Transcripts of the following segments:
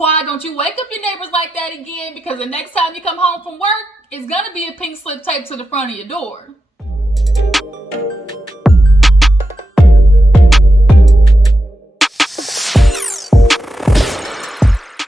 Quad, don't you wake up your neighbors like that again, because the next time you come home from work, it's gonna be a pink slip taped to the front of your door.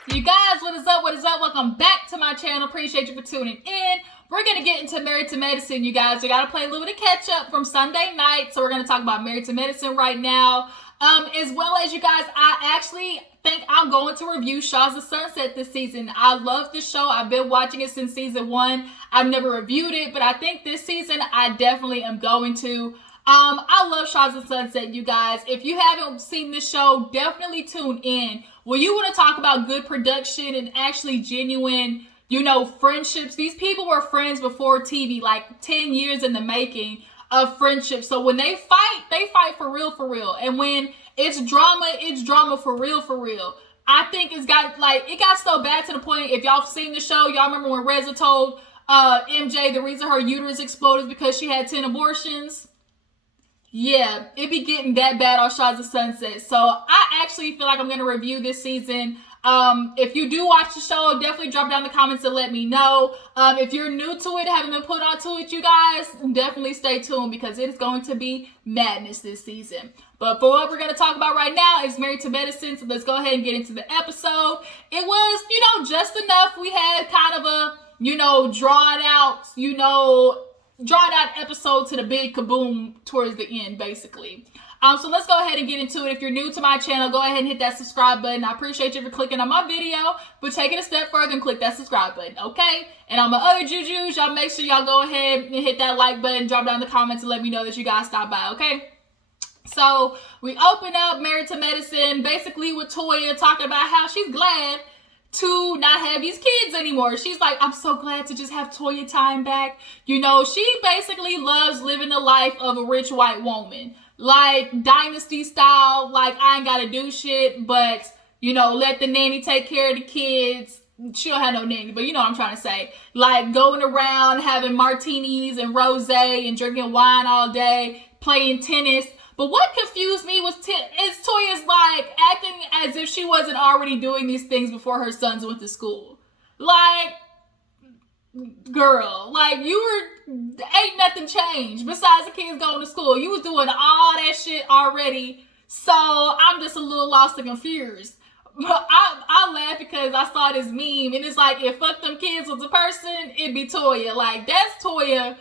You guys, what is up? What is up? Welcome back to my channel. Appreciate you for tuning in. We're going to get into Married to Medicine, you guys. We got to play a little bit of catch up from Sunday night. So we're going to talk about Married to Medicine right now. As well as, you guys, I actually think I'm going to review Shahs of Sunset this season. I love this show. I've been watching it since season 1. I've never reviewed it, but I think this season I definitely am going to. I love Shahs of Sunset, you guys. If you haven't seen this show, definitely tune in. Well, you want to talk about good production and actually genuine, friendships. These people were friends before TV, like 10 years in the making of friendship. So when they fight for real, for real. And when it's drama for real, for real. I think it got so bad to the point, if y'all seen the show, y'all remember when Reza told MJ the reason her uterus exploded is because she had 10 abortions? Yeah, it be getting that bad on Shahs of Sunset. So I actually feel like I'm going to review this season. If you do watch the show, definitely drop down in the comments and let me know. If you're new to it, haven't been put onto it, you guys, definitely stay tuned because it is going to be madness this season. But for what we're going to talk about right now is Married to Medicine. So let's go ahead and get into the episode. It was, just enough. We had kind of a, drawn out episode to the big kaboom towards the end, basically. So let's go ahead and get into it. If you're new to my channel, go ahead and hit that subscribe button. I appreciate you for clicking on my video, but take it a step further and click that subscribe button, okay? And on my other jujus, y'all make sure y'all go ahead and hit that like button, drop down in the comments and let me know that you guys stopped by, okay? So we open up Married to Medicine, basically with Toya talking about how she's glad to not have these kids anymore. She's like, I'm so glad to just have Toya time back. She basically loves living the life of a rich white woman. Like, dynasty style, like, I ain't gotta do shit, but, let the nanny take care of the kids. She don't have no nanny, but you know what I'm trying to say. Like, going around, having martinis and rosé and drinking wine all day, playing tennis. But what confused me was Toya's like acting as if she wasn't already doing these things before her sons went to school. Like, girl, like ain't nothing changed besides the kids going to school. You was doing all that shit already. So I'm just a little lost and confused. But I laugh because I saw this meme and it's like, if fuck them kids was a person, it'd be Toya. Like, that's Toya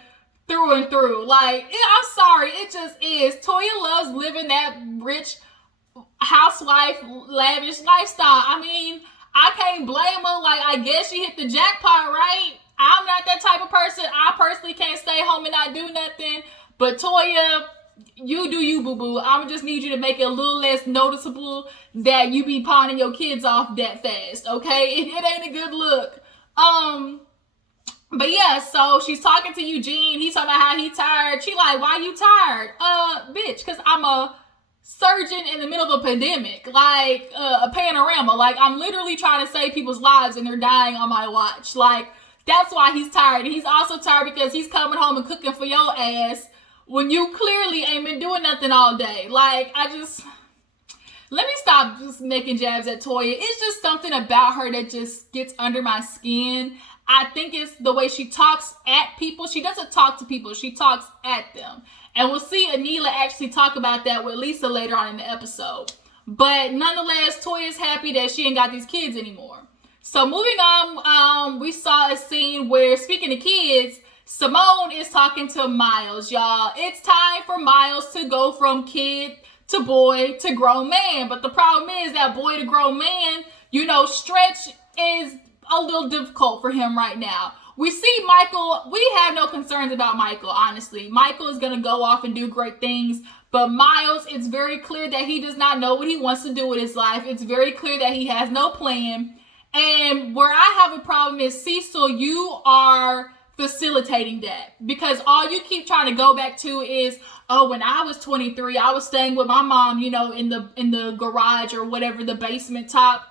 through and through. Like, I'm sorry, it just is. Toya loves living that rich housewife, lavish lifestyle. I mean, I can't blame her. Like, I guess she hit the jackpot, right? I'm not that type of person. I personally can't stay home and not do nothing. But Toya, you do you, boo-boo. I'm just need you to make it a little less noticeable that you be pawning your kids off that fast, okay? It ain't a good look. But yeah, so she's talking to Eugene. He's talking about how he tired. She like, why you tired? Bitch, because I'm a surgeon in the middle of a pandemic. Like, a panorama. Like, I'm literally trying to save people's lives and they're dying on my watch. Like, that's why he's tired. And he's also tired because he's coming home and cooking for your ass when you clearly ain't been doing nothing all day. Like, let me stop just making jabs at Toya. It's just something about her that just gets under my skin. I think it's the way she talks at people. She doesn't talk to people. She talks at them. And we'll see Anila actually talk about that with Lisa later on in the episode. But nonetheless, Toya's happy that she ain't got these kids anymore. So moving on, we saw a scene where, speaking of kids, Simone is talking to Miles, y'all. It's time for Miles to go from kid to boy to grown man. But the problem is that boy to grown man, stretch is a little difficult for him right now. We see Michael. We have no concerns about Michael, honestly. Michael is going to go off and do great things. But Miles, it's very clear that he does not know what he wants to do with his life. It's very clear that he has no plan. And where I have a problem is, Cecil, you are facilitating that. Because all you keep trying to go back to is, oh, when I was 23, I was staying with my mom, in the garage or whatever, the basement top.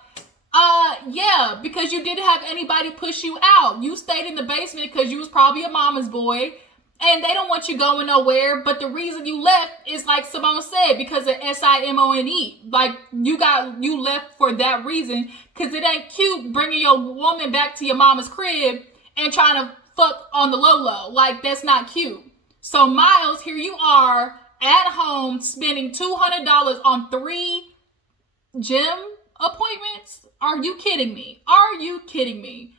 Yeah, because you didn't have anybody push you out. You stayed in the basement because you was probably a mama's boy. and they don't want you going nowhere. But the reason you left is like Simone said, because of Simone. Like you left for that reason, because it ain't cute bringing your woman back to your mama's crib and trying to fuck on the low. Like, that's not cute. So Miles, here you are at home spending $200 on 3 gym appointments. Are you kidding me? Are you kidding me?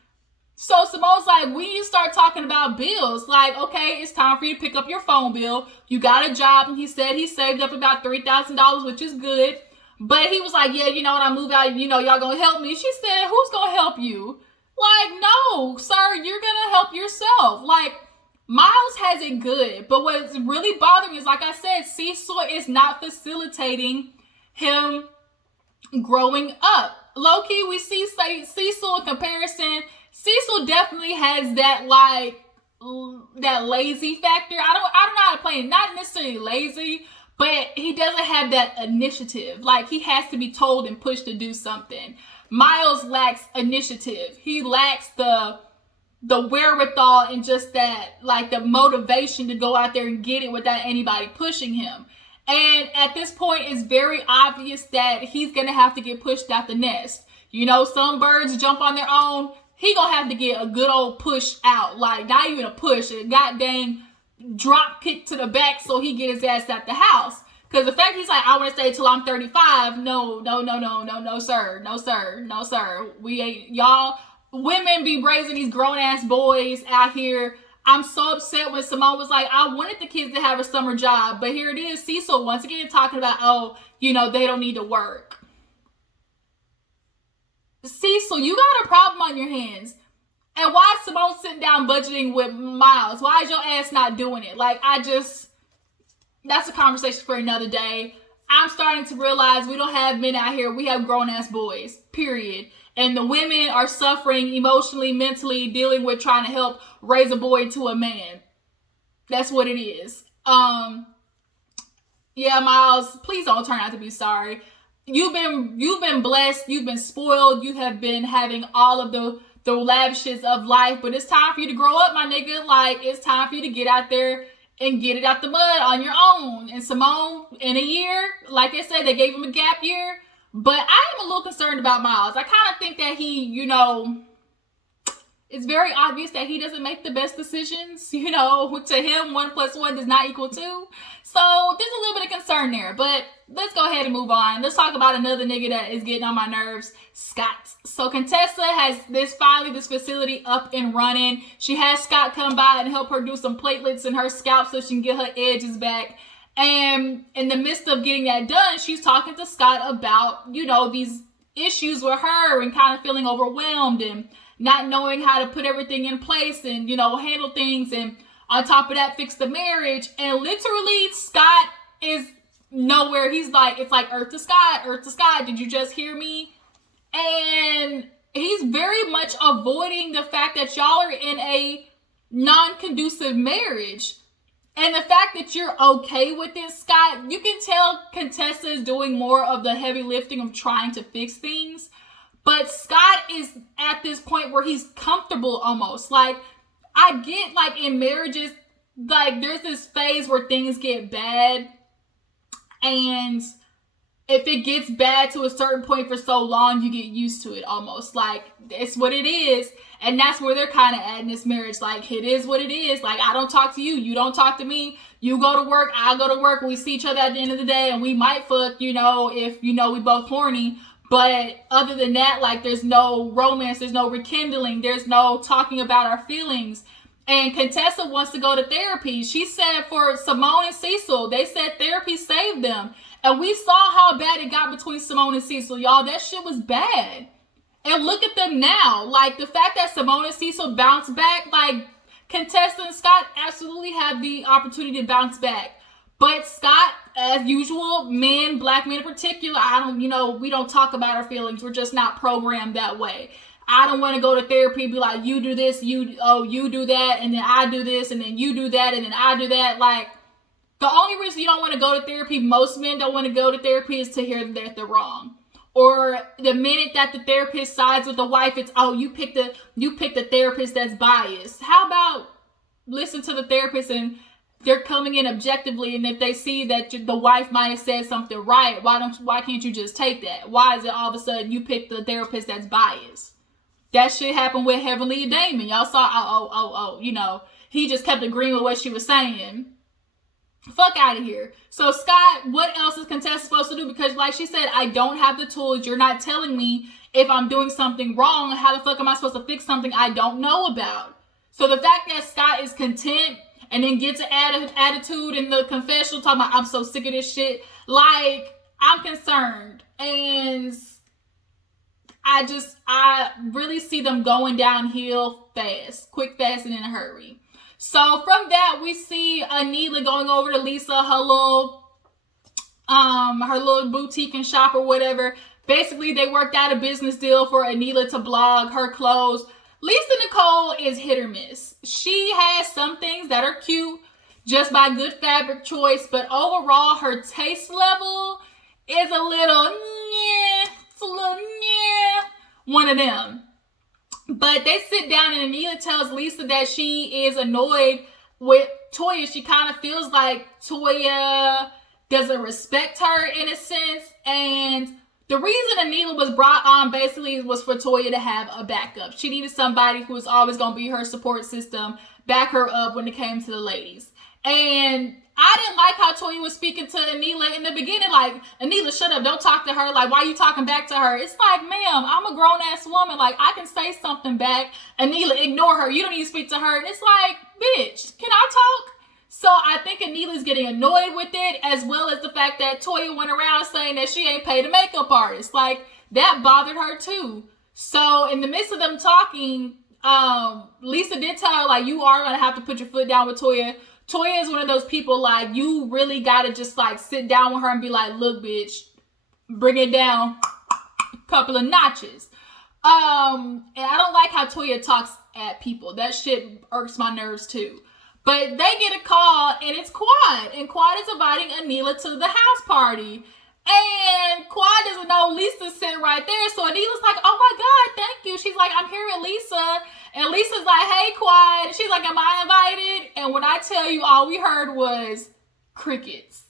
So Simone's like, we need to start talking about bills. Like, okay, it's time for you to pick up your phone bill. You got a job, and he said he saved up about $3,000, which is good. But he was like, yeah, when I move out, y'all gonna help me. She said, who's gonna help you? Like, no, sir, you're gonna help yourself. Like, Miles has it good. But what's really bothering is, like I said, Cecil is not facilitating him growing up. Low-key, we see Cecil in comparison. Cecil definitely has that, like, that lazy factor. I don't know how to play it. Not necessarily lazy, but he doesn't have that initiative. Like, he has to be told and pushed to do something. Miles lacks initiative. He lacks the wherewithal and just that, like, the motivation to go out there and get it without anybody pushing him. And at this point, it's very obvious that he's going to have to get pushed out the nest. Some birds jump on their own. He going to have to get a good old push out. Like, not even a push, a goddamn drop kick to the back so he get his ass out the house. Because the fact he's like, I want to stay till I'm 35. No, sir. No, sir. No, sir. We ain't, y'all, women be raising these grown-ass boys out here. I'm so upset when Simone was like, I wanted the kids to have a summer job. But here it is, Cecil once again talking about, they don't need to work. Cecil, you got a problem on your hands. And why is Simone sitting down budgeting with Miles? Why is your ass not doing it? Like, that's a conversation for another day. I'm starting to realize we don't have men out here. We have grown-ass boys, period. And the women are suffering emotionally, mentally, dealing with trying to help raise a boy into a man. That's what it is. Yeah, Miles, please don't turn out to be sorry. You've been blessed. You've been spoiled. You have been having all of the lavishes of life. But it's time for you to grow up, my nigga. Like, it's time for you to get out there and get it out the mud on your own. And Simone, in a year, like I said, they gave him a gap year. But I am a little concerned about Miles. I kind of think that he, it's very obvious that he doesn't make the best decisions. To him, 1 + 1 does not equal 2. So there's a little bit of concern there. But let's go ahead and move on. Let's talk about another nigga that is getting on my nerves, Scott. So Contessa has this facility up and running. She has Scott come by and help her do some platelets in her scalp so she can get her edges back. And in the midst of getting that done, she's talking to Scott about, these issues with her and kind of feeling overwhelmed and not knowing how to put everything in place and, handle things. And on top of that, fix the marriage. And literally, Scott is nowhere. He's like, it's like earth to sky. Did you just hear me? And he's very much avoiding the fact that y'all are in a non-conducive marriage. And the fact that you're okay with this, Scott, you can tell Contessa is doing more of the heavy lifting of trying to fix things. But Scott is at this point where he's comfortable almost. Like, I get, like, in marriages, like, there's this phase where things get bad. And if it gets bad to a certain point for so long, you get used to it almost. Like, it's what it is. And that's where they're kind of at in this marriage. Like, it is what it is. Like, I don't talk to you. You don't talk to me. You go to work. I go to work. We see each other at the end of the day. And we might fuck, if, we both horny. But other than that, like, there's no romance. There's no rekindling. There's no talking about our feelings. And Contessa wants to go to therapy. She said for Simone and Cecil, they said therapy saved them. And we saw how bad it got between Simone and Cecil, y'all. That shit was bad. And look at them now. Like, the fact that Simone and Cecil bounced back, like, Contessa and Scott absolutely have the opportunity to bounce back. But Scott, as usual, men, black men in particular, we don't talk about our feelings. We're just not programmed that way. I don't want to go to therapy and be like, you do this, you do that, and then I do this, and then you do that, and then I do that. Like, the only reason you don't want to go to therapy, most men don't want to go to therapy, is to hear that they're wrong. Or the minute that the therapist sides with the wife, it's, you pick the therapist that's biased. How about listen to the therapist and they're coming in objectively, and if they see that the wife might have said something right, why can't you just take that? Why is it all of a sudden you pick the therapist that's biased? That shit happened with Heavenly Damon. Y'all saw, you know, he just kept agreeing with what she was saying. Fuck out of here. So Scott, what else is Contessa supposed to do? Because like she said, I don't have the tools. You're not telling me if I'm doing something wrong. How the fuck am I supposed to fix something I don't know about? So the fact that Scott is content and then gets an attitude in the confessional talking about, I'm so sick of this shit. Like, I'm concerned. And I really see them going downhill fast. Quick, fast, and in a hurry. So from that, we see Anila going over to Lisa, her little boutique and shop or whatever. Basically, they worked out a business deal for Anila to blog her clothes. Lisa Nicole is hit or miss. She has some things that are cute just by good fabric choice, but overall, her taste level is a little, one of them. But they sit down and Anila tells Lisa that she is annoyed with Toya. She kind of feels like Toya doesn't respect her in a sense. And the reason Anila was brought on basically was for Toya to have a backup. She needed somebody who was always going to be her support system, back her up when it came to the ladies. And I didn't like how Toya was speaking to Anila in the beginning. Like, Anila, shut up. Don't talk to her. Like, why are you talking back to her? It's like, ma'am, I'm a grown-ass woman. Like, I can say something back. Anila, ignore her. You don't need to speak to her. And it's like, bitch, can I talk? So I think Anila's getting annoyed with it, as well as the fact that Toya went around saying that she ain't paid a makeup artist. Like, that bothered her too. So in the midst of them talking, Lisa did tell her, like, you are going to have to put your foot down with Toya. Toya is one of those people, like, you really got to just, like, sit down with her and be like, look, bitch, bring it down a couple of notches. And I don't like how Toya talks at people. That shit irks my nerves, too. But they get a call, and it's Quad. And Quad is inviting Anila to the house party. And Quad doesn't know Lisa's sitting right there. So Anila's like, oh, my God, thank you. She's like, I'm here with Lisa. And Lisa's like, hey, Quad. And she's like, am I invited? And when I tell you, all we heard was crickets.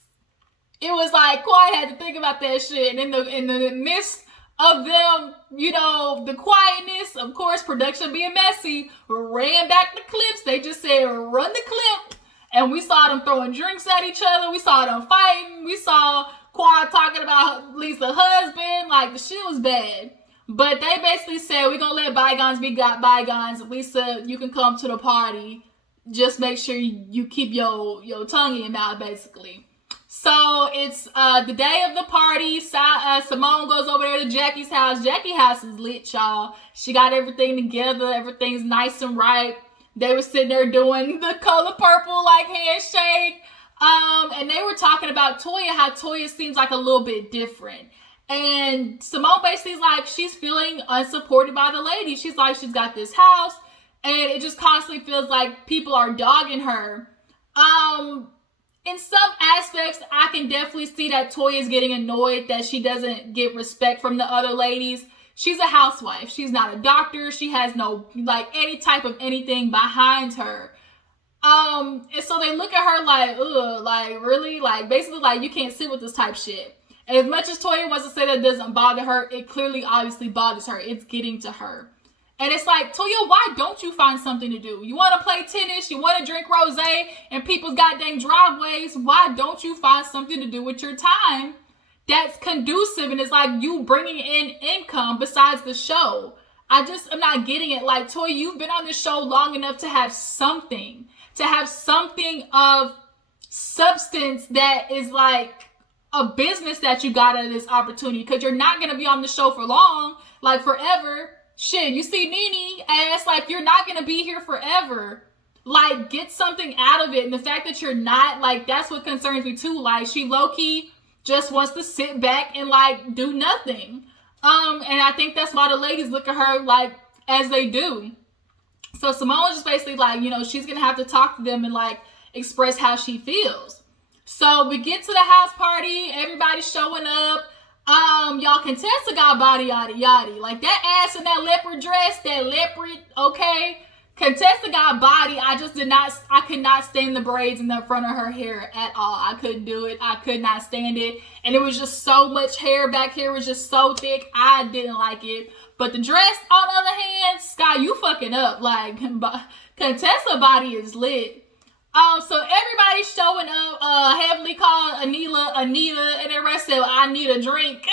It was like Quad had to think about that shit. And in the midst of them, you know, the quietness, of course, production being messy, ran back the clips. They just said, run the clip. And we saw them throwing drinks at each other. We saw them fighting. We saw Quad talking about Lisa's husband. Like, the shit was bad. But they basically said, we're going to let bygones be bygones. Lisa, you can come to the party. Just make sure you keep your tongue in your mouth, basically. So it's the day of the party. Simone goes over there to Jackie's house. Jackie's house is lit, y'all. She got everything together. Everything's nice and right. They were sitting there doing the color purple, like, handshake. And they were talking about Toya, how Toya seems like a little bit different. And Simone basically is like, she's feeling unsupported by the ladies. She's like, she's got this house, and it just constantly feels like people are dogging her. In some aspects, I can definitely see that Toya is getting annoyed that she doesn't get respect from the other ladies. She's a housewife. She's not a doctor. She has no, like, any type of anything behind her. And so they look at her like, ugh, like, really? Like, basically, like, you can't sit with this type shit. And as much as Toya wants to say that doesn't bother her, it clearly, obviously bothers her. It's getting to her. And it's like, Toya, why don't you find something to do? You want to play tennis, you want to drink rosé in people's goddamn driveways. Why don't you find something to do with your time that's conducive and it's like you bringing in income besides the show? I'm not getting it. Like, Toya, you've been on this show long enough to have something of substance that is like a business that you got out of this opportunity, because you're not going to be on the show for long, like forever. Shit, you see Nene ass, like, you're not going to be here forever. Like, get something out of it. And the fact that you're not, like, that's what concerns me too. Like, she low-key just wants to sit back and, like, do nothing. And I think that's why the ladies look at her, like, as they do. So Simone was just basically like, you know, she's going to have to talk to them and, like, express how she feels. So we get to the house party. Everybody's showing up. Y'all, Contessa got body yada yada. Like, that ass in that leopard dress, that leopard, okay? Contessa got body. I could not stand the braids in the front of her hair at all. I couldn't do it. I could not stand it. And it was just so much hair back here. It was just so thick. I didn't like it. But the dress, on the other hand, Sky, you fucking up. Like, Contessa body is lit. So everybody's showing up. Heavily called Anita, and the rest said, I need a drink.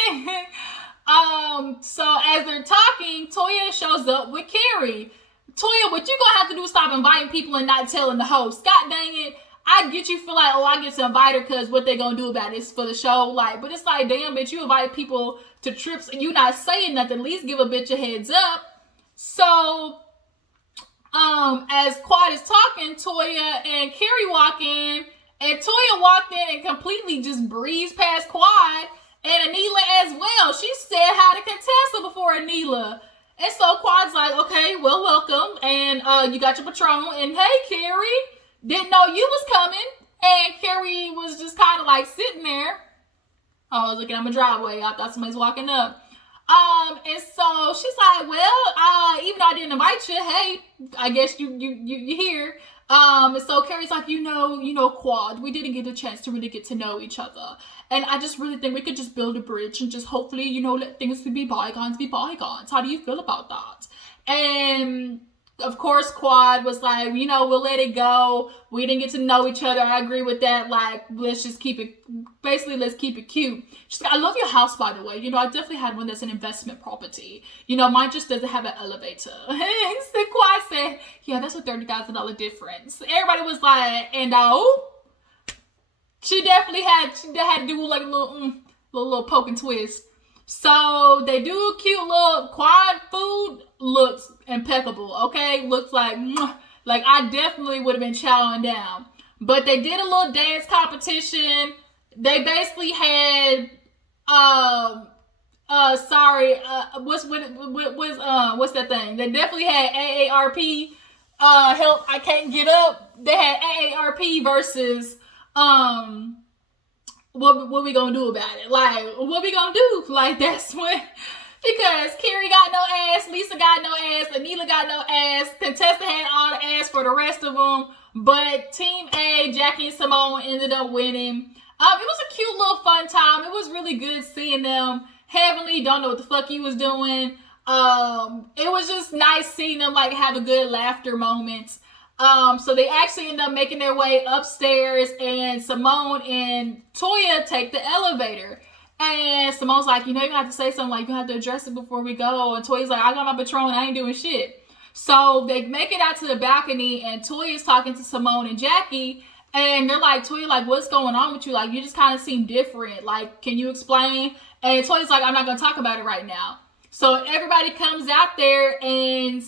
So as they're talking, Toya shows up with Carrie. Toya, what you gonna have to do is stop inviting people and not telling the host. God dang it. I get you feel like, oh, I get to invite her because what they gonna do about it is for the show. Like, but it's like, damn, bitch, you invite people to trips and you not saying nothing. At least give a bitch a heads up. So, as Quad is talking, Toya and Carrie walk in, and Toya walked in and completely just breezed past Quad and Anila as well. She said hi to Contessa before Anila. And so Quad's like, okay, well, welcome. And you got your Patron. And hey, Carrie, didn't know you was coming. And Carrie was just kind of like sitting there. Oh, I was looking at my driveway. I thought somebody was walking up. And so she's like, well, even though I didn't invite you, hey, I guess you here. And so Carrie's like, you know, Quad, we didn't get a chance to really get to know each other. And I just really think we could just build a bridge and just hopefully, let things be bygones be bygones. How do you feel about that? And of course, Quad was like, we'll let it go. We didn't get to know each other. I agree with that. Like, let's keep it cute. She's like, I love your house, by the way. I definitely had one that's an investment property. Mine just doesn't have an elevator. So Quad said, yeah, that's a $30,000 difference. Everybody was like, and she definitely had to do like a little poke and twist. So they do a cute little Quad food. Looks impeccable, okay? Looks like I definitely would have been chowing down. But they did a little dance competition. They basically had what's that thing? They definitely had AARP help I can't get up. They had AARP versus what we gonna do about it? Like, what we gonna do? Like, that's when, because Carrie got no ass, Lisa got no ass, Anila got no ass, Contessa had all the ass for the rest of them, but Team A, Jackie and Simone ended up winning. It was a cute little fun time. It was really good seeing them. Heavenly, don't know what the fuck he was doing. It was just nice seeing them like have a good laughter moment. So they actually end up making their way upstairs, and Simone and Toya take the elevator. And Simone's like, you have to say something, like, you have to address it before we go. And Toya's like, I got my Patron, I ain't doing shit. So they make it out to the balcony, and Toya's talking to Simone and Jackie, and they're like, Toya, like, what's going on with you? Like, you just kind of seem different. Like, can you explain? And Toya's like, I'm not going to talk about it right now. So everybody comes out there, and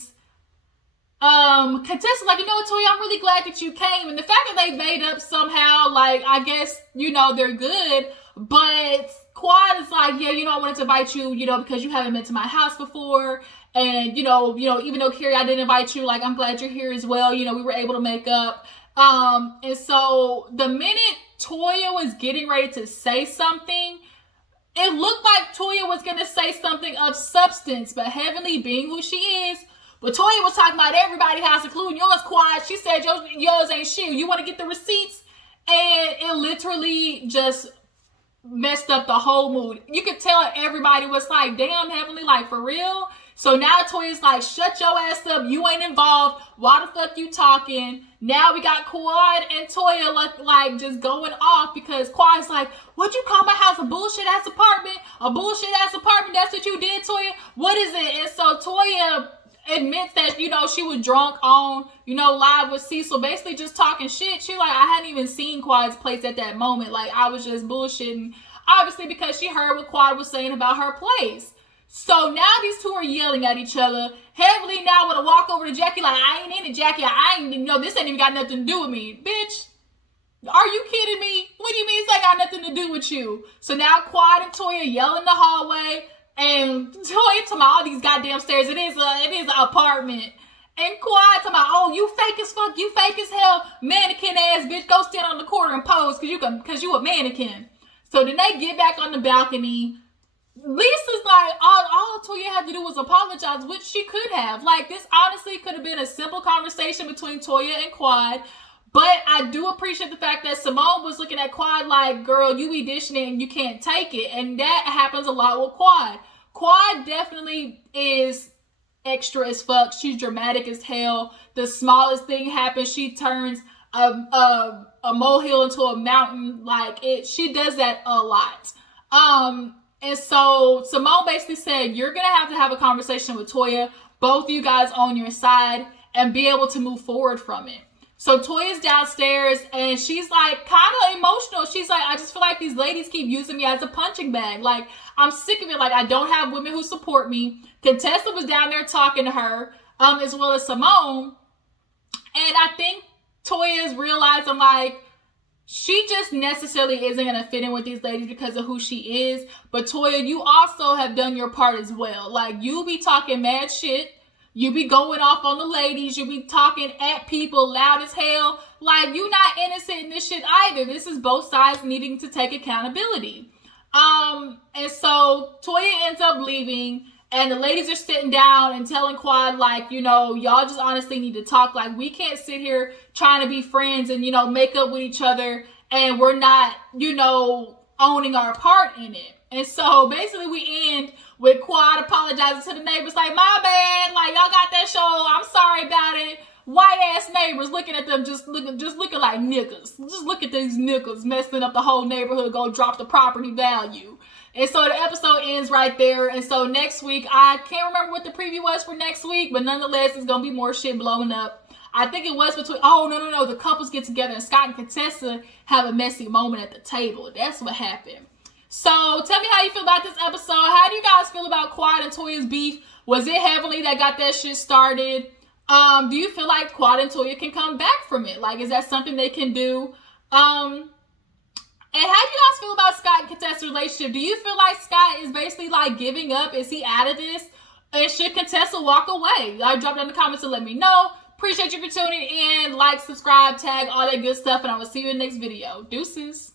Contessa, like, what, Toya, I'm really glad that you came. And the fact that they made up somehow, like, I guess, they're good. But Quad is like, yeah, I wanted to invite you, because you haven't been to my house before. And, even though, Carrie, I didn't invite you, like, I'm glad you're here as well. We were able to make up. And so the minute Toya was getting ready to say something, it looked like Toya was going to say something of substance, but Heavenly, being who she is, but Toya was talking about everybody's house, including yours, Quad. She said, yours ain't shit. You want to get the receipts? And it literally just messed up the whole mood. You could tell everybody was like, damn, Heavenly, like, for real? So now Toya's like, shut your ass up. You ain't involved. Why the fuck you talking? Now we got Quad and Toya like just going off because Quad's like, what'd you call my house, a bullshit ass apartment? A bullshit ass apartment? That's what you did, Toya? What is it? And so Toya admits that, she was drunk on, live with Cecil, basically just talking shit. She like, I hadn't even seen Quad's place at that moment. Like, I was just bullshitting, obviously, because she heard what Quad was saying about her place. So now these two are yelling at each other. Heavenly now want to walk over to Jackie like, I ain't in it, Jackie. This ain't even got nothing to do with me. Bitch, are you kidding me? What do you mean it's ain't got nothing to do with you? So now Quad and Toya yell in the hallway. And Toya talking about all these goddamn stairs. It is an apartment. And Quad talking about, oh, you fake as fuck. You fake as hell. Mannequin ass bitch. Go stand on the corner and pose because you a mannequin. So then they get back on the balcony. Lisa's like, all Toya had to do was apologize, which she could have. Like, this honestly could have been a simple conversation between Toya and Quad. But I do appreciate the fact that Simone was looking at Quad like, girl, you be dishing it and you can't take it. And that happens a lot with Quad. Quad definitely is extra as fuck. She's dramatic as hell. The smallest thing happens, she turns a molehill into a mountain. Like, she does that a lot. And so Simone basically said, you're going to have a conversation with Toya, both of you guys on your side, and be able to move forward from it. So Toya's downstairs, and she's like kind of emotional. She's like, I just feel like these ladies keep using me as a punching bag. Like, I'm sick of it. Like, I don't have women who support me. Contessa was down there talking to her, as well as Simone. And I think Toya is realizing, like, she just necessarily isn't going to fit in with these ladies because of who she is. But Toya, you also have done your part as well. Like, you be talking mad shit. You be going off on the ladies. You be talking at people loud as hell. Like, you not innocent in this shit either. This is both sides needing to take accountability. And so Toya ends up leaving, and the ladies are sitting down and telling Quad, like, you know, y'all just honestly need to talk. Like, we can't sit here trying to be friends and, you know, make up with each other, and we're not, you know, owning our part in it. And so basically we end with Quad apologizing to the neighbors, like, my bad, like, y'all got that show, I'm sorry about it. White ass neighbors looking at them, just looking like niggas. Just look at these niggas messing up the whole neighborhood, go drop the property value. And so the episode ends right there. And so next week, I can't remember what the preview was for next week, but nonetheless, it's gonna be more shit blowing up. I think it was between, no, the couples get together and Scott and Contessa have a messy moment at the table. That's what happened. So tell me how you feel about this episode. How do you guys feel about Quad and Toya's beef? Was it Heavenly that got that shit started? Do you feel like Quad and Toya can come back from it? Like, is that something they can do? And how do you guys feel about Scott and Contessa's relationship? Do you feel like Scott is basically like giving up? Is he out of this? And should Contessa walk away? Like, drop down in the comments and let me know. Appreciate you for tuning in. Like, subscribe, tag, all that good stuff. And I will see you in the next video. Deuces.